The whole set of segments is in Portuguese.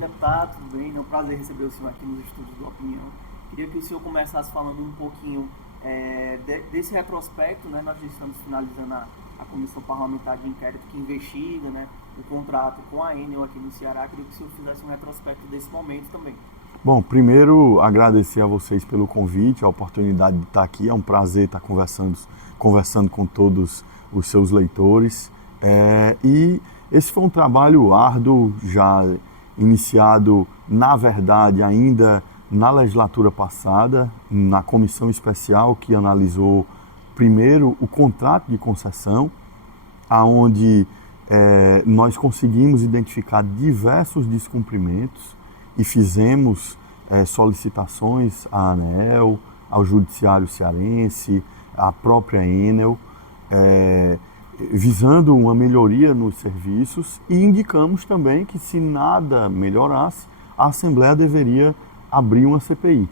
deputado, tudo bem? É um prazer receber o senhor aqui nos Estúdios do Opinião. Queria que o senhor começasse falando um pouquinho desse retrospecto, né? Nós já estamos finalizando a comissão parlamentar de inquérito que investiga, né, o contrato com a Enel aqui no Ceará. Queria que o senhor fizesse um retrospecto desse momento também. Bom, primeiro agradecer a vocês pelo convite, a oportunidade de estar aqui. É um prazer estar conversando com todos os seus leitores. E esse foi um trabalho árduo, já iniciado, na verdade, ainda na legislatura passada, na comissão especial que analisou primeiro o contrato de concessão, aonde nós conseguimos identificar diversos descumprimentos e fizemos solicitações à ANEEL, ao Judiciário Cearense, à própria Enel, visando uma melhoria nos serviços, e indicamos também que, se nada melhorasse, a Assembleia deveria abrir uma CPI.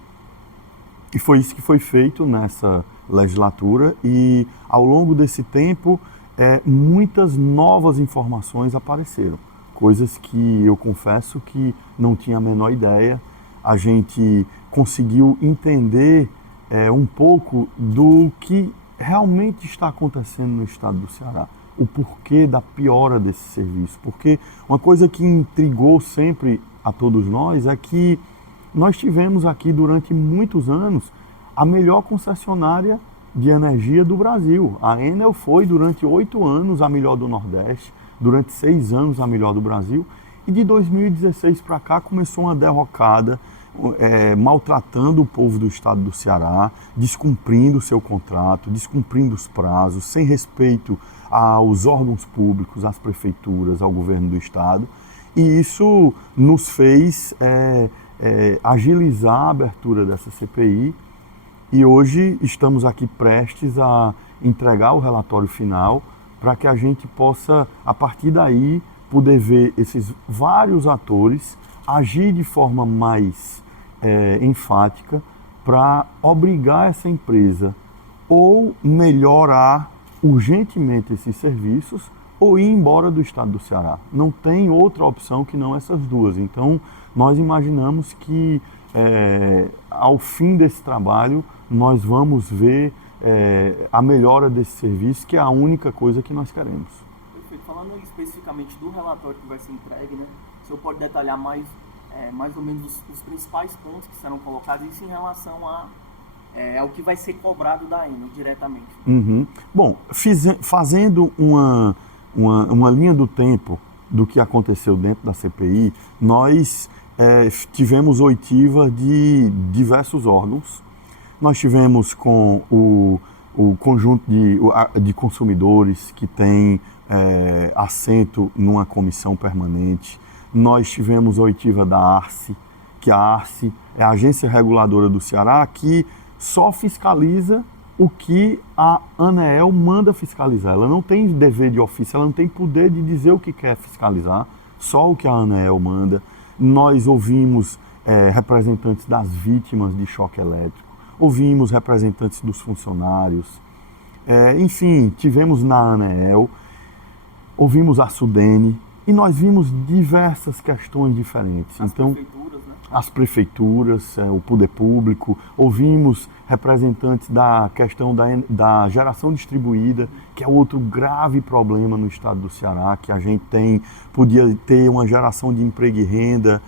E foi isso que foi feito nessa legislatura, e ao longo desse tempo muitas novas informações apareceram, coisas que eu confesso que não tinha a menor ideia. A gente conseguiu entender um pouco do que realmente está acontecendo no estado do Ceará, o porquê da piora desse serviço. Porque uma coisa que intrigou sempre a todos nós é que nós tivemos aqui durante muitos anos a melhor concessionária de energia do Brasil. A Enel foi durante 8 anos a melhor do Nordeste, durante 6 anos a melhor do Brasil, e de 2016 para cá começou uma derrocada, maltratando o povo do estado do Ceará, descumprindo o seu contrato, descumprindo os prazos, sem respeito aos órgãos públicos, às prefeituras, ao governo do estado. E isso nos fez agilizar a abertura dessa CPI, e hoje estamos aqui prestes a entregar o relatório final para que a gente possa, a partir daí, poder ver esses vários atores agir de forma mais enfática para obrigar essa empresa ou melhorar urgentemente esses serviços ou ir embora do estado do Ceará. Não tem outra opção que não essas duas. Então, nós imaginamos que ao fim desse trabalho nós vamos ver a melhora desse serviço, que é a única coisa que nós queremos. Perfeito. Falando especificamente do relatório que vai ser entregue, né, o senhor pode detalhar mais ou menos os principais pontos que serão colocados, isso em relação ao que vai ser cobrado da Enel diretamente? Uhum. Bom, fazendo uma linha do tempo do que aconteceu dentro da CPI, nós tivemos oitiva de diversos órgãos. Nós tivemos com o conjunto de consumidores que tem assento numa comissão permanente. Nós tivemos oitiva da ARCE, que a ARCE é a Agência Reguladora do Ceará, que só fiscaliza o que a ANEEL manda fiscalizar. Ela não tem dever de ofício, ela não tem poder de dizer o que quer fiscalizar, só o que a ANEEL manda. Nós ouvimos representantes das vítimas de choque elétrico, ouvimos representantes dos funcionários, enfim, tivemos na ANEEL, ouvimos a SUDENE, e nós vimos diversas questões diferentes. Prefeituras, né? As prefeituras, o poder público, ouvimos representantes da questão da geração distribuída, que é outro grave problema no estado do Ceará, que a gente podia ter uma geração de emprego e renda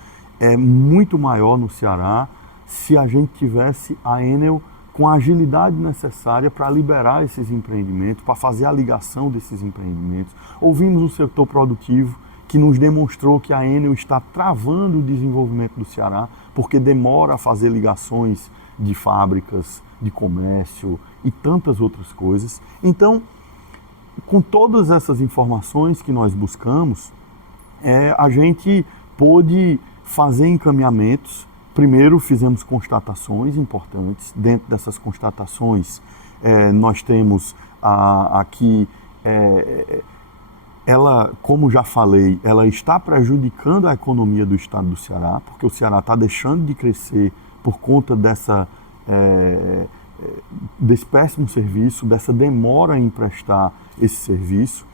muito maior no Ceará, se a gente tivesse a Enel com a agilidade necessária para liberar esses empreendimentos, para fazer a ligação desses empreendimentos. Ouvimos o setor produtivo, que nos demonstrou que a Enel está travando o desenvolvimento do Ceará, porque demora a fazer ligações de fábricas, de comércio e tantas outras coisas. Então, com todas essas informações que nós buscamos, a gente pôde fazer encaminhamentos. Primeiro, fizemos constatações importantes. Dentro dessas constatações, nós temos aqui, ela, como já falei, ela está prejudicando a economia do estado do Ceará, porque o Ceará está deixando de crescer por conta desse péssimo serviço, dessa demora em prestar esse serviço.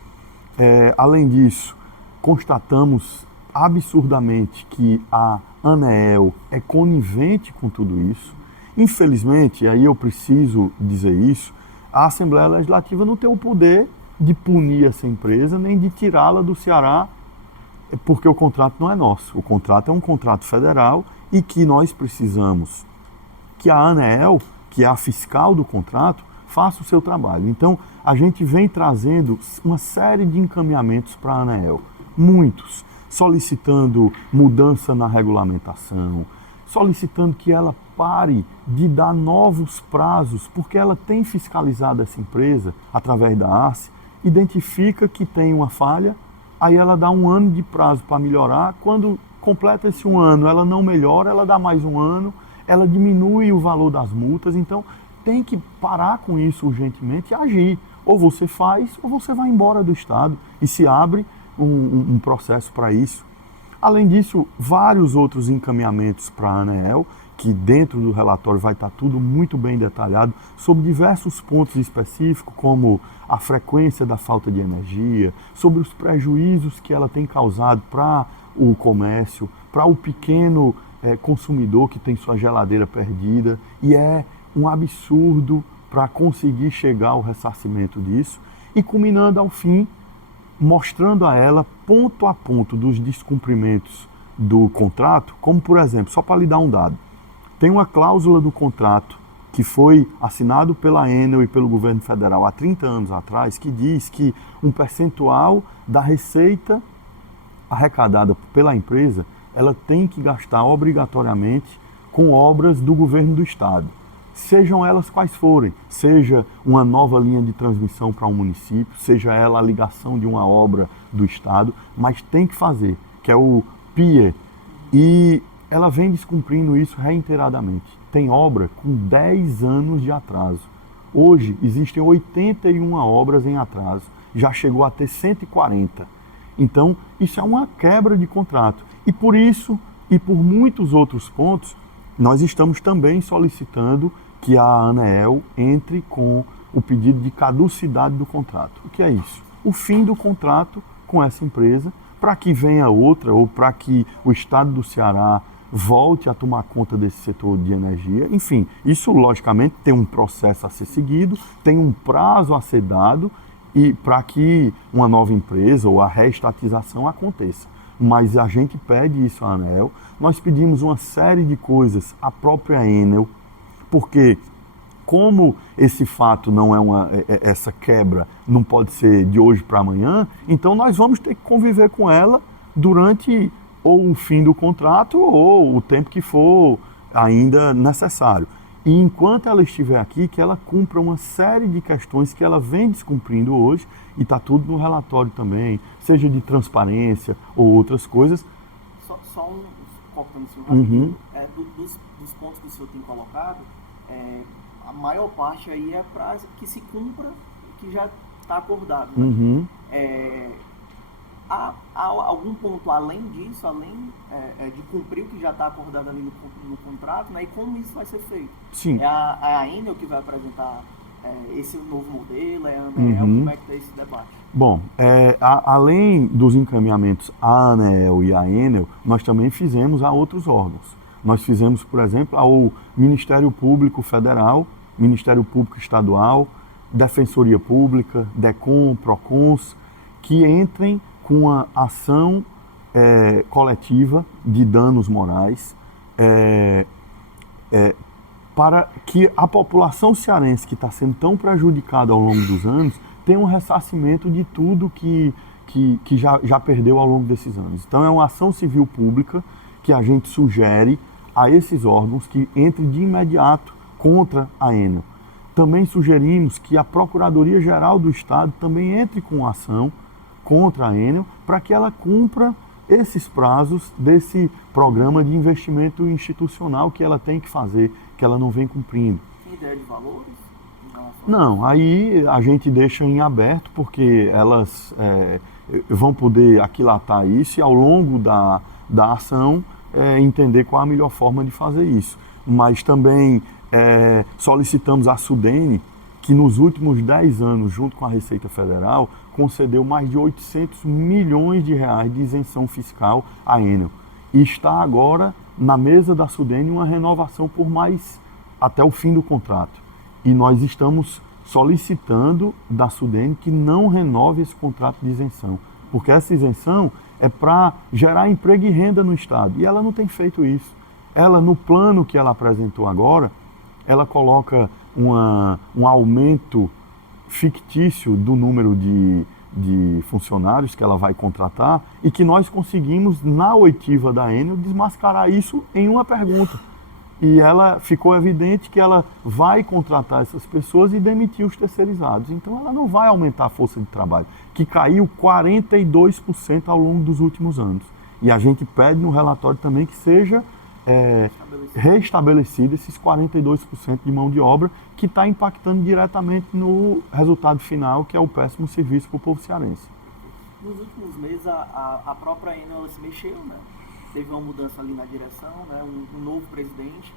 Além disso, constatamos absurdamente que a ANEEL é conivente com tudo isso. Infelizmente, e aí eu preciso dizer isso, a Assembleia Legislativa não tem o poder de punir essa empresa, nem de tirá-la do Ceará, porque o contrato não é nosso. O contrato é um contrato federal e que nós precisamos que a ANEEL, que é a fiscal do contrato, faça o seu trabalho. Então, a gente vem trazendo uma série de encaminhamentos para a ANEEL, muitos, solicitando mudança na regulamentação, solicitando que ela pare de dar novos prazos, porque ela tem fiscalizado essa empresa através da ARCE, identifica que tem uma falha, aí ela dá 1 ano de prazo para melhorar. Quando completa esse 1 ano, ela não melhora, ela dá mais 1 ano, ela diminui o valor das multas. Então, tem que parar com isso urgentemente e agir. Ou você faz, ou você vai embora do Estado e se abre um processo para isso. Além disso, vários outros encaminhamentos para a ANEEL, que dentro do relatório vai estar tudo muito bem detalhado, sobre diversos pontos específicos, como a frequência da falta de energia, sobre os prejuízos que ela tem causado para o comércio, para o pequeno consumidor que tem sua geladeira perdida, e é um absurdo para conseguir chegar ao ressarcimento disso, e culminando ao fim, mostrando a ela ponto a ponto dos descumprimentos do contrato, como por exemplo, só para lhe dar um dado, tem uma cláusula do contrato que foi assinado pela Enel e pelo governo federal há 30 anos atrás, que diz que um percentual da receita arrecadada pela empresa, ela tem que gastar obrigatoriamente com obras do governo do estado, sejam elas quais forem, seja uma nova linha de transmissão para um município, seja ela a ligação de uma obra do estado, mas tem que fazer, que é o PIE, e ela vem descumprindo isso reiteradamente. Tem obra com 10 anos de atraso. Hoje existem 81 obras em atraso, já chegou a ter 140. Então, isso é uma quebra de contrato. E por isso, e por muitos outros pontos, nós estamos também solicitando que a ANEEL entre com o pedido de caducidade do contrato. O que é isso? O fim do contrato com essa empresa, para que venha outra, ou para que o estado do Ceará volte a tomar conta desse setor de energia. Enfim, isso logicamente tem um processo a ser seguido, tem um prazo a ser dado e para que uma nova empresa ou a reestatização aconteça. Mas a gente pede isso à ANEEL, nós pedimos uma série de coisas à própria Enel, porque como esse fato não essa quebra não pode ser de hoje para amanhã, então nós vamos ter que conviver com ela durante ou o fim do contrato ou o tempo que for ainda necessário. E enquanto ela estiver aqui, que ela cumpra uma série de questões que ela vem descumprindo hoje, e está tudo no relatório também, seja de transparência ou outras coisas. Só cortando assim, rapidinho, dos pontos que o senhor tem colocado, a maior parte aí é para que se cumpra o que já está acordado. Né? Há algum ponto além disso, além de cumprir o que já está acordado ali no contrato, né? E como isso vai ser feito? Sim. É a Enel que vai apresentar esse novo modelo, é a ANEEL, como é que está esse debate? Bom, além dos encaminhamentos à ANEEL e à Enel, nós também fizemos a outros órgãos. Nós fizemos, por exemplo, ao Ministério Público Federal, Ministério Público Estadual, Defensoria Pública, DECOM, PROCONs, que entrem com uma ação coletiva de danos morais para que a população cearense que está sendo tão prejudicada ao longo dos anos tenha um ressarcimento de tudo que já perdeu ao longo desses anos. Então é uma ação civil pública que a gente sugere a esses órgãos que entrem de imediato contra a Enel. Também sugerimos que a Procuradoria-Geral do Estado também entre com ação contra a Enel, para que ela cumpra esses prazos desse programa de investimento institucional que ela tem que fazer, que ela não vem cumprindo. Tem ideia de valores? Não, aí a gente deixa em aberto, porque elas vão poder aquilatar isso e ao longo da ação entender qual a melhor forma de fazer isso. Mas também solicitamos à SUDENE que nos últimos 10 anos, junto com a Receita Federal, concedeu mais de 800 milhões de reais de isenção fiscal à Enel. E está agora na mesa da SUDENE uma renovação por mais até o fim do contrato. E nós estamos solicitando da SUDENE que não renove esse contrato de isenção, porque essa isenção é para gerar emprego e renda no Estado. E ela não tem feito isso. Ela, no plano que ela apresentou agora, ela coloca um aumento fictício do número de funcionários que ela vai contratar e que nós conseguimos, na oitiva da Enel, desmascarar isso em uma pergunta. E ela ficou evidente que ela vai contratar essas pessoas e demitir os terceirizados. Então ela não vai aumentar a força de trabalho, que caiu 42% ao longo dos últimos anos. E a gente pede no relatório também que seja reestabelecido esses 42% de mão de obra, que está impactando diretamente no resultado final, que é o péssimo serviço para o povo cearense. Nos últimos meses, a própria Enel se mexeu, né? Teve uma mudança ali na direção, né? Um novo presidente.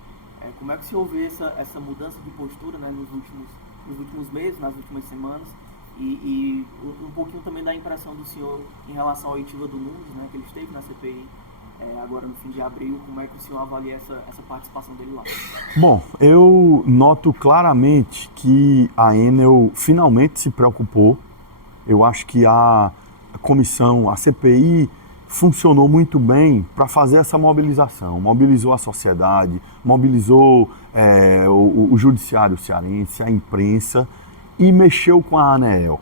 Como é que se houve essa mudança de postura, né? nos últimos meses, nas últimas semanas? E um pouquinho também da impressão do senhor em relação à oitiva do Nunes, né? Que ele esteve na CPI agora no fim de abril. Como é que o senhor avalia essa participação dele lá? Bom, eu noto claramente que a Enel finalmente se preocupou. Eu acho que a comissão, a CPI, funcionou muito bem para fazer essa mobilização. Mobilizou a sociedade, mobilizou o judiciário cearense, a imprensa e mexeu com a ANEEL.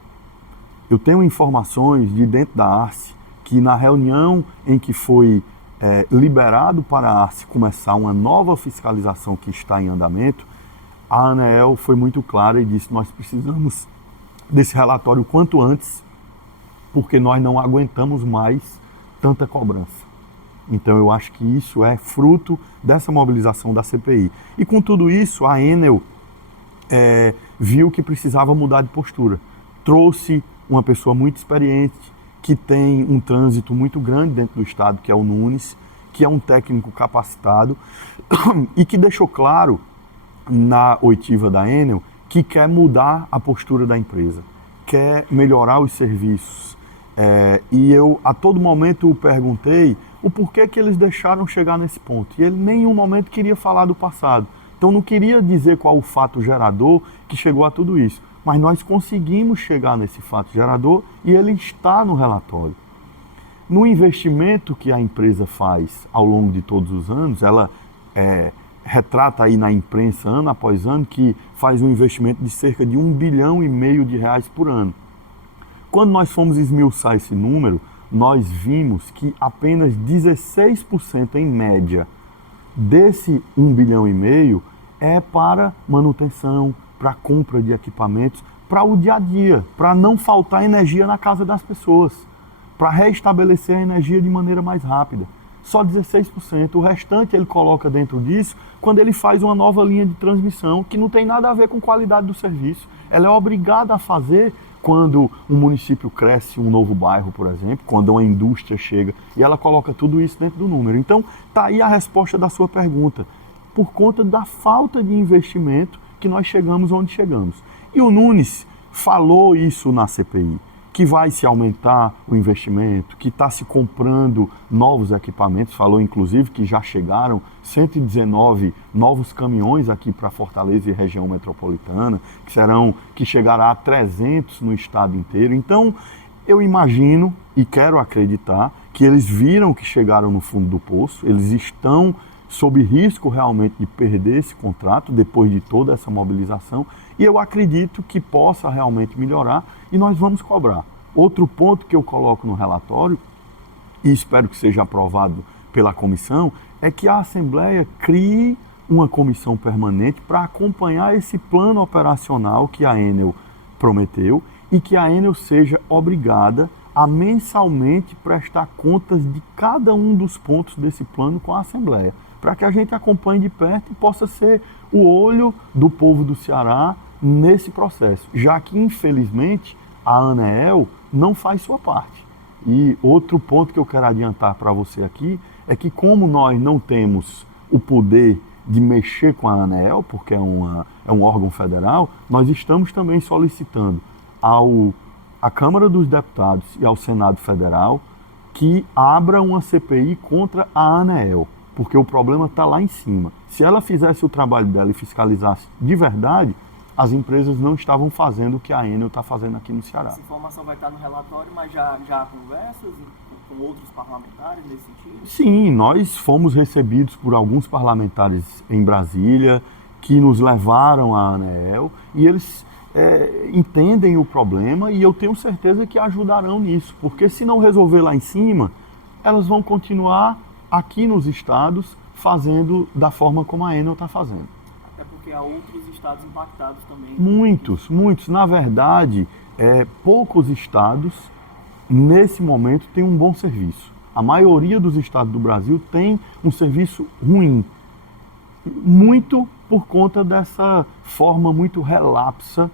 Eu tenho informações de dentro da Arce que na reunião em que foi liberado para a Arce começar uma nova fiscalização que está em andamento, a ANEEL foi muito clara e disse: nós precisamos desse relatório quanto antes, porque nós não aguentamos mais tanta cobrança. Então eu acho que isso é fruto dessa mobilização da CPI. E com tudo isso, a Enel viu que precisava mudar de postura. Trouxe uma pessoa muito experiente, que tem um trânsito muito grande dentro do Estado, que é o Nunes, que é um técnico capacitado e que deixou claro na oitiva da Enel que quer mudar a postura da empresa, quer melhorar os serviços. E eu a todo momento perguntei o porquê que eles deixaram chegar nesse ponto. E ele em nenhum momento queria falar do passado. Então não queria dizer qual o fato gerador que chegou a tudo isso. Mas nós conseguimos chegar nesse fato gerador e ele está no relatório. No investimento que a empresa faz ao longo de todos os anos, ela retrata aí na imprensa ano após ano que faz um investimento de cerca de 1,5 bilhão de reais por ano. Quando nós fomos esmiuçar esse número, nós vimos que apenas 16% em média desse 1,5 bilhão é para manutenção, para compra de equipamentos, para o dia a dia, para não faltar energia na casa das pessoas, para restabelecer a energia de maneira mais rápida. Só 16%. O restante ele coloca dentro disso quando ele faz uma nova linha de transmissão que não tem nada a ver com qualidade do serviço. Ela é obrigada a fazer quando um município cresce, um novo bairro, por exemplo, quando uma indústria chega, e ela coloca tudo isso dentro do número. Então, está aí a resposta da sua pergunta. Por conta da falta de investimento que nós chegamos onde chegamos. E o Nunes falou isso na CPI, que vai se aumentar o investimento, que está se comprando novos equipamentos, falou inclusive que já chegaram 119 novos caminhões aqui para Fortaleza e região metropolitana, que chegará a 300 no estado inteiro. Então, eu imagino e quero acreditar que eles viram que chegaram no fundo do poço, eles estão sob risco realmente de perder esse contrato depois de toda essa mobilização, e eu acredito que possa realmente melhorar e nós vamos cobrar. Outro ponto que eu coloco no relatório, e espero que seja aprovado pela comissão, é que a Assembleia crie uma comissão permanente para acompanhar esse plano operacional que a Enel prometeu e que a Enel seja obrigada a mensalmente prestar contas de cada um dos pontos desse plano com a Assembleia, para que a gente acompanhe de perto e possa ser o olho do povo do Ceará nesse processo, já que, infelizmente, a ANEEL não faz sua parte. E outro ponto que eu quero adiantar para você aqui é que, como nós não temos o poder de mexer com a ANEEL, porque é um órgão federal, nós estamos também solicitando à Câmara dos Deputados e ao Senado Federal que abra uma CPI contra a ANEEL, porque o problema está lá em cima. Se ela fizesse o trabalho dela e fiscalizasse de verdade, as empresas não estavam fazendo o que a Enel está fazendo aqui no Ceará. Essa informação vai estar no relatório, mas já há conversas com outros parlamentares nesse sentido? Sim, nós fomos recebidos por alguns parlamentares em Brasília que nos levaram à ANEEL e eles entendem o problema e eu tenho certeza que ajudarão nisso, porque se não resolver lá em cima, elas vão continuar aqui nos estados fazendo da forma como a Enel está fazendo. Até porque há outros estados impactados também. Muitos. Na verdade, poucos estados, nesse momento, têm um bom serviço. A maioria dos estados do Brasil tem um serviço ruim. Muito por conta dessa forma muito relapsa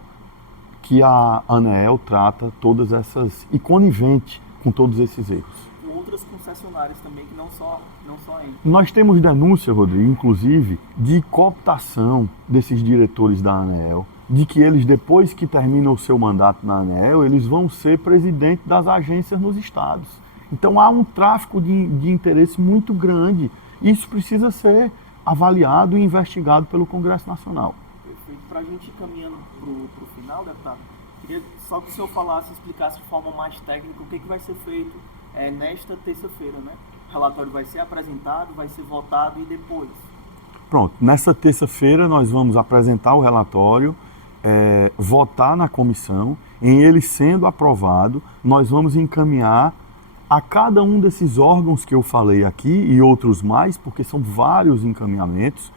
que a ANEEL trata todas essas, e conivente com todos esses erros. Com outras concessionárias também, que não só a Enel. Nós temos denúncia, Rodrigo, inclusive, de cooptação desses diretores da ANEEL, de que eles, depois que terminam o seu mandato na ANEEL, eles vão ser presidente das agências nos estados. Então há um tráfico de interesse muito grande. Isso precisa ser avaliado e investigado pelo Congresso Nacional. Perfeito. Para a gente ir caminhando para o final, deputado, queria só que o senhor explicasse de forma mais técnica o que vai ser feito nesta terça-feira, né? O relatório vai ser apresentado, vai ser votado e depois? Pronto, nessa terça-feira nós vamos apresentar o relatório, votar na comissão, em ele sendo aprovado, nós vamos encaminhar a cada um desses órgãos que eu falei aqui e outros mais, porque são vários encaminhamentos,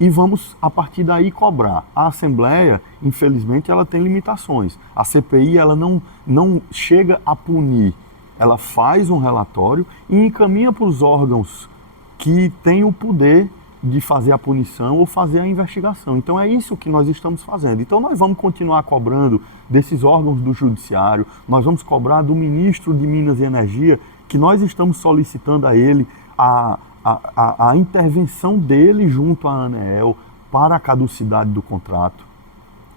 e vamos, a partir daí, cobrar. A Assembleia, infelizmente, ela tem limitações. A CPI, ela não chega a punir. Ela faz um relatório e encaminha para os órgãos que têm o poder de fazer a punição ou fazer a investigação. Então é isso que nós estamos fazendo. Então nós vamos continuar cobrando desses órgãos do Judiciário, nós vamos cobrar do Ministro de Minas e Energia, que nós estamos solicitando a ele a intervenção dele junto à ANEEL para a caducidade do contrato.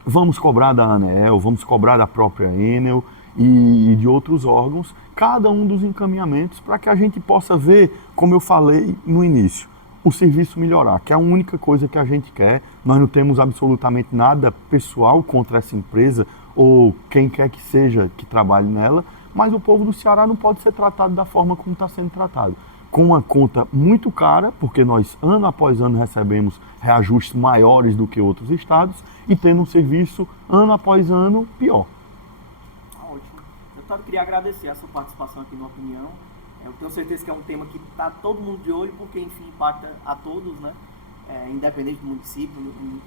Vamos cobrar da ANEEL, vamos cobrar da própria Enel e de outros órgãos, cada um dos encaminhamentos, para que a gente possa ver, como eu falei no início, o serviço melhorar, que é a única coisa que a gente quer. Nós não temos absolutamente nada pessoal contra essa empresa ou quem quer que seja que trabalhe nela, mas o povo do Ceará não pode ser tratado da forma como está sendo tratado. Com uma conta muito cara, porque nós ano após ano recebemos reajustes maiores do que outros estados e tendo um serviço ano após ano pior. Ótimo. Deputado, queria agradecer a sua participação aqui no Opinião. Eu tenho certeza que é um tema que está todo mundo de olho, porque, enfim, impacta a todos, né? Independente do município,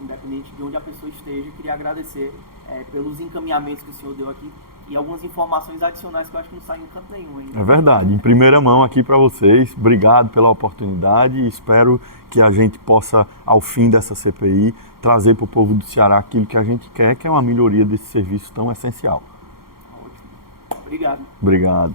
independente de onde a pessoa esteja. Queria agradecer pelos encaminhamentos que o senhor deu aqui e algumas informações adicionais que eu acho que não saem em canto nenhum ainda. É verdade, em primeira mão aqui para vocês. Obrigado pela oportunidade e espero que a gente possa, ao fim dessa CPI, trazer para o povo do Ceará aquilo que a gente quer, que é uma melhoria desse serviço tão essencial. Ótimo. Obrigado. Obrigado.